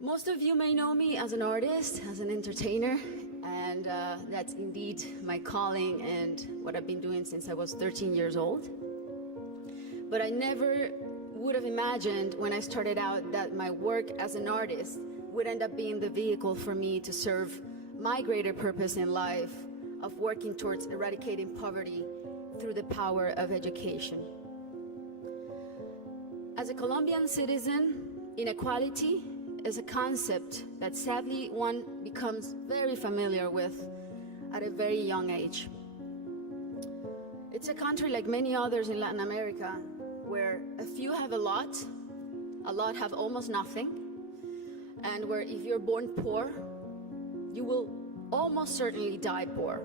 Most of you may know me as an artist, as an entertainer, and that's indeed my calling and what I've been doing since I was 13 years old. But I never would have imagined when I started out that my work as an artist would end up being the vehicle for me to serve my greater purpose in life of working towards eradicating poverty through the power of education. As a Colombian citizen, inequality is a concept that sadly one becomes very familiar with at a very young age. It's a country like many others in Latin America where a few have a lot have almost nothing, and where if you're born poor, you will almost certainly die poor,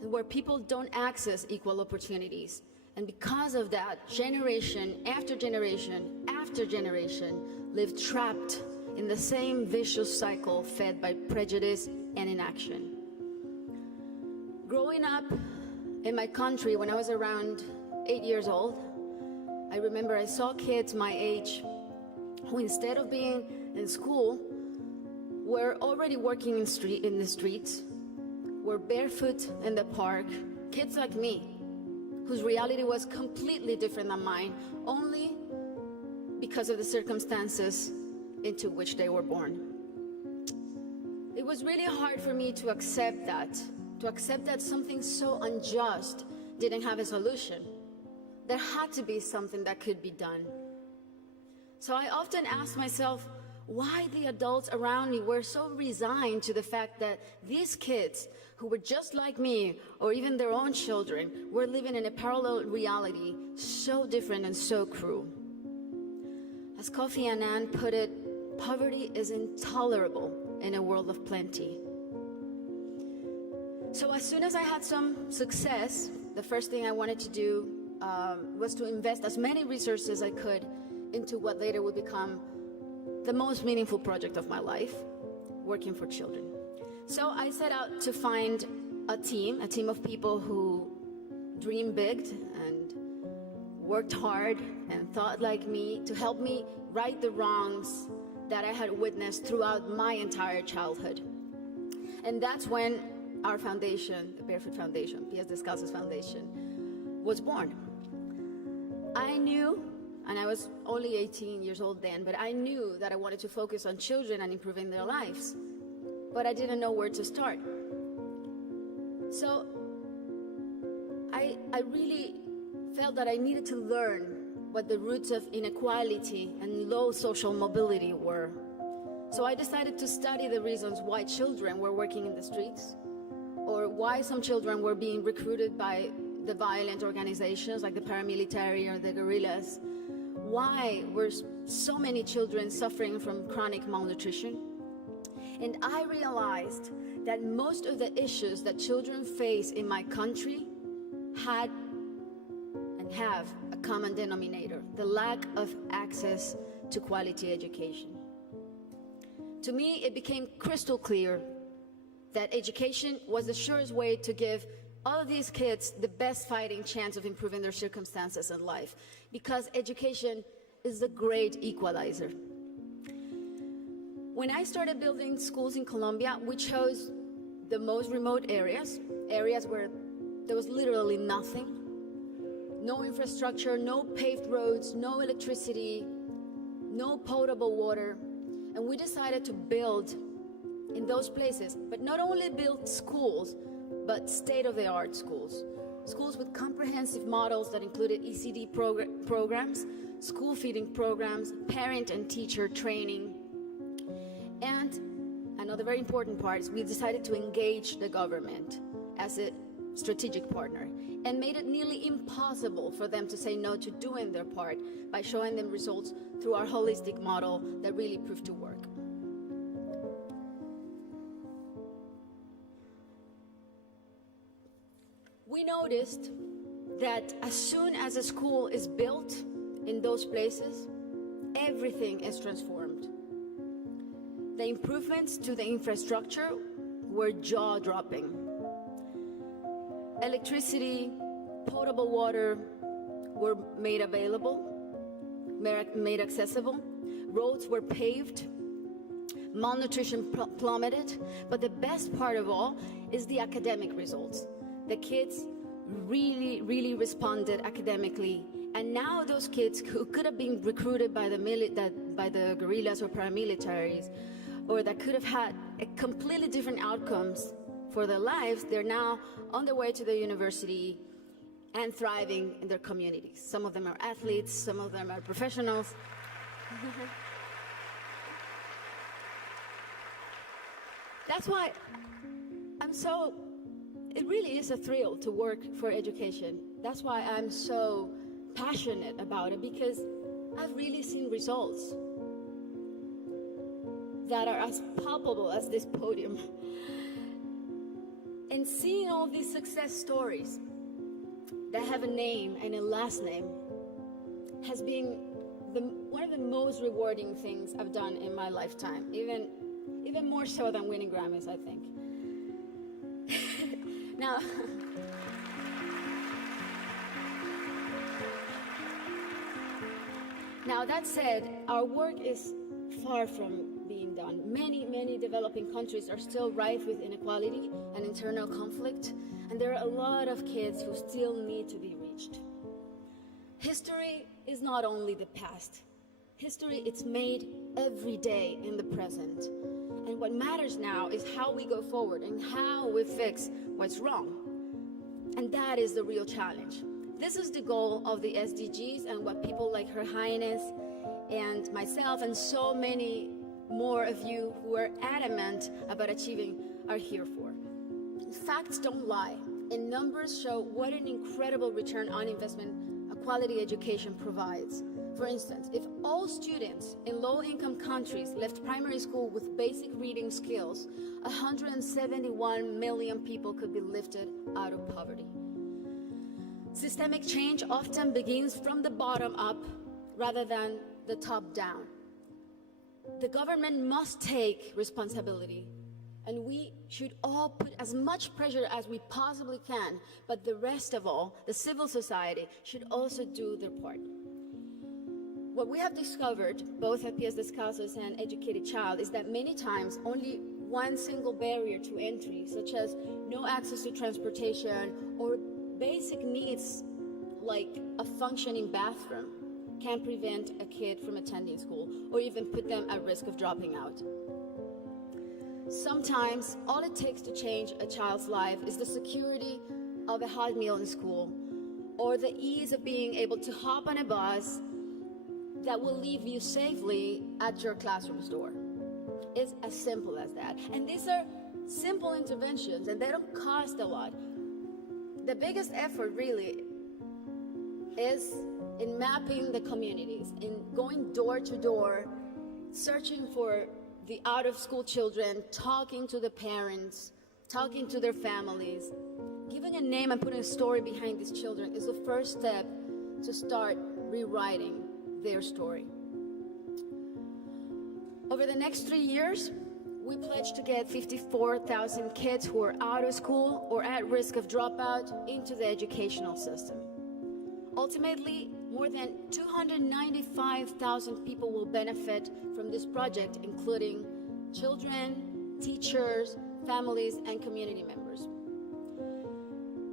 and where people don't access equal opportunities. And because of that, generation after generation after generation live trapped in the same vicious cycle fed by prejudice and inaction. Growing up in my country when I was around 8 years old, I remember I saw kids my age who, instead of being in school, were already working in the streets, were barefoot in the park, kids like me, whose reality was completely different than mine, only because of the circumstances into which they were born. It was really hard for me to accept that something so unjust didn't have a solution. There had to be something that could be done. So I often asked myself why the adults around me were so resigned to the fact that these kids, who were just like me, or even their own children, were living in a parallel reality so different and so cruel. As Kofi Annan put it, poverty is intolerable in a world of plenty. So as soon as I had some success, the first thing I wanted to do was to invest as many resources as I could into what later would become the most meaningful project of my life, working for children. So I set out to find a team of people who dreamed big and worked hard and thought like me, to help me right the wrongs that I had witnessed throughout my entire childhood. And that's when our foundation, the Barefoot Foundation, Pies Descalzos Foundation, was born. I knew, and I was only 18 years old then, but I knew that I wanted to focus on children and improving their lives, but I didn't know where to start. So I really felt that I needed to learn what the roots of inequality and low social mobility were. So I decided to study the reasons why children were working in the streets, or why some children were being recruited by the violent organizations like the paramilitary or the guerrillas. Why were so many children suffering from chronic malnutrition? And I realized that most of the issues that children face in my country had and have a common denominator: the lack of access to quality education. To me, it became crystal clear that education was the surest way to give all of these kids the best fighting chance of improving their circumstances in life, because education is the great equalizer. When I started building schools in Colombia, we chose the most remote areas where there was literally nothing, no infrastructure, no paved roads, no electricity, no potable water, and we decided to build in those places, but not only build schools, but state-of-the-art schools. Schools with comprehensive models that included ECD programs, school feeding programs, parent and teacher training. And another very important part is we decided to engage the government as a strategic partner, and made it nearly impossible for them to say no to doing their part by showing them results through our holistic model that really proved to work. We noticed that as soon as a school is built in those places, everything is transformed. The improvements to the infrastructure were jaw-dropping. Electricity, potable water were made available, made accessible. roads were paved, malnutrition plummeted, but the best part of all is the academic results. The kids really responded academically, and now those kids who could have been recruited by the guerrillas or paramilitaries, or that could have had a completely different outcomes for their lives, they're now on their way to the university and thriving in their communities. Some of them are athletes, some of them are professionals. That's why it really is a thrill to work for education. That's why I'm so passionate about it, because I've really seen results that are as palpable as this podium. And seeing all these success stories that have a name and a last name has been one of the most rewarding things I've done in my lifetime, even more so than winning Grammys, I think. Now that said, our work is far from being done. Many developing countries are still rife with inequality and internal conflict, and there are a lot of kids who still need to be reached. History is not only the past. History, it's made every day in the present. And what matters now is how we go forward and how we fix what's wrong. And that is the real challenge. This is the goal of the SDGs and what people like Her Highness and myself and so many more of you who are adamant about achieving are here for. Facts don't lie, and numbers show what an incredible return on investment a quality education provides. For instance, if all students in low-income countries left primary school with basic reading skills, 171 million people could be lifted out of poverty. Systemic change often begins from the bottom up rather than the top down. The government must take responsibility, and we should all put as much pressure as we possibly can, but the rest of all, the civil society, should also do their part. What we have discovered, both at Pies Descalzos and Educated Child, is that many times only one single barrier to entry, such as no access to transportation or basic needs like a functioning bathroom, can prevent a kid from attending school or even put them at risk of dropping out. Sometimes all it takes to change a child's life is the security of a hot meal in school or the ease of being able to hop on a bus that will leave you safely at your classroom's door. It's as simple as that. And these are simple interventions and they don't cost a lot. The biggest effort really is in mapping the communities, in going door to door, searching for the out-of-school children, talking to the parents, talking to their families. Giving a name and putting a story behind these children is the first step to start rewriting their story. Over the next 3 years, we pledge to get 54,000 kids who are out of school or at risk of dropout into the educational system. Ultimately, more than 295,000 people will benefit from this project, including children, teachers, families, and community members.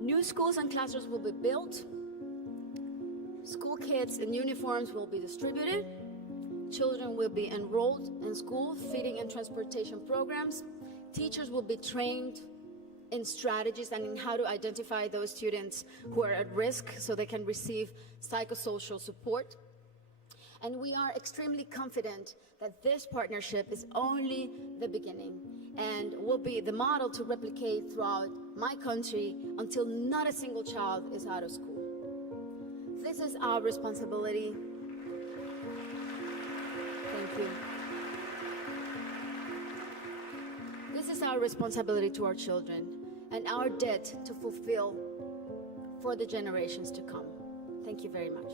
New schools and classrooms will be built. School kits and uniforms will be distributed. Children will be enrolled in school, feeding and transportation programs. Teachers will be trained in strategies and in how to identify those students who are at risk so they can receive psychosocial support. And we are extremely confident that this partnership is only the beginning and will be the model to replicate throughout my country until not a single child is out of school. This is our responsibility. Thank you. This is our responsibility to our children and our debt to fulfill for the generations to come. Thank you very much.